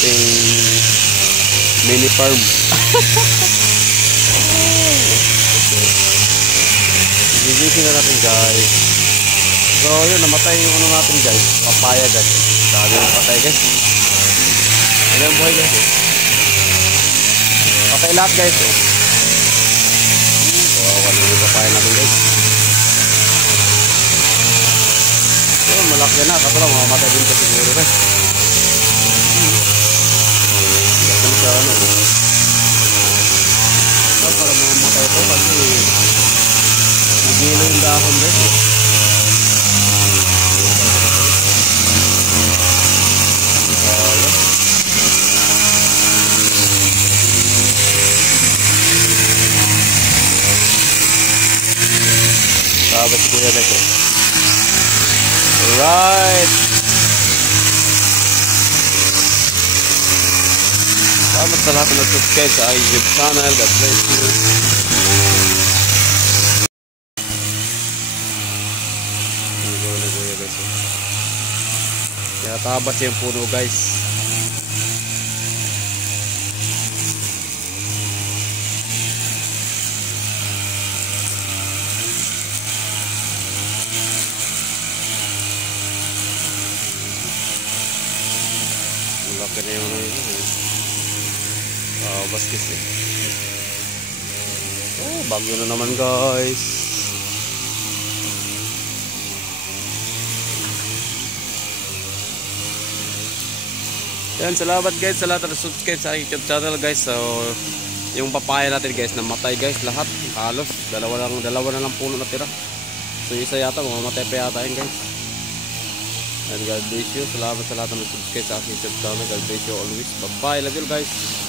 ating mini farm. Gigising na natin guys. So yun, namatay yung ano natin guys, papaya guys. Sabi yung patay guys. Ilang buhay guys eh. Patay lahat guys oh. So wala yung papaya natin guys. So malaki na, kaso lang mamatay din pa siguro guys. Hindi siya ano eh. So para mamatay ito kasi nagilo yung dahon guys eh. Sabi si Kuya guys eh. Alright. Salamat sa lahat na subscribe sa YouTube channel. God bless you. Kuya guys eh. Kaya tabas yung puno guys. Laki na yung baskis eh. Oh, bagyo na naman guys. Yan, salamat guys sa lahat na subscribe sa YouTube channel guys. So yung papaya natin guys namatay guys lahat halos. Dalawa na lang puno natira. So isa yata mamamatay pa yata yun guys. And God bless you. Salamat sa lahat na subscribe sa aking YouTube channel. God bless you always. Bye bye. Love you guys.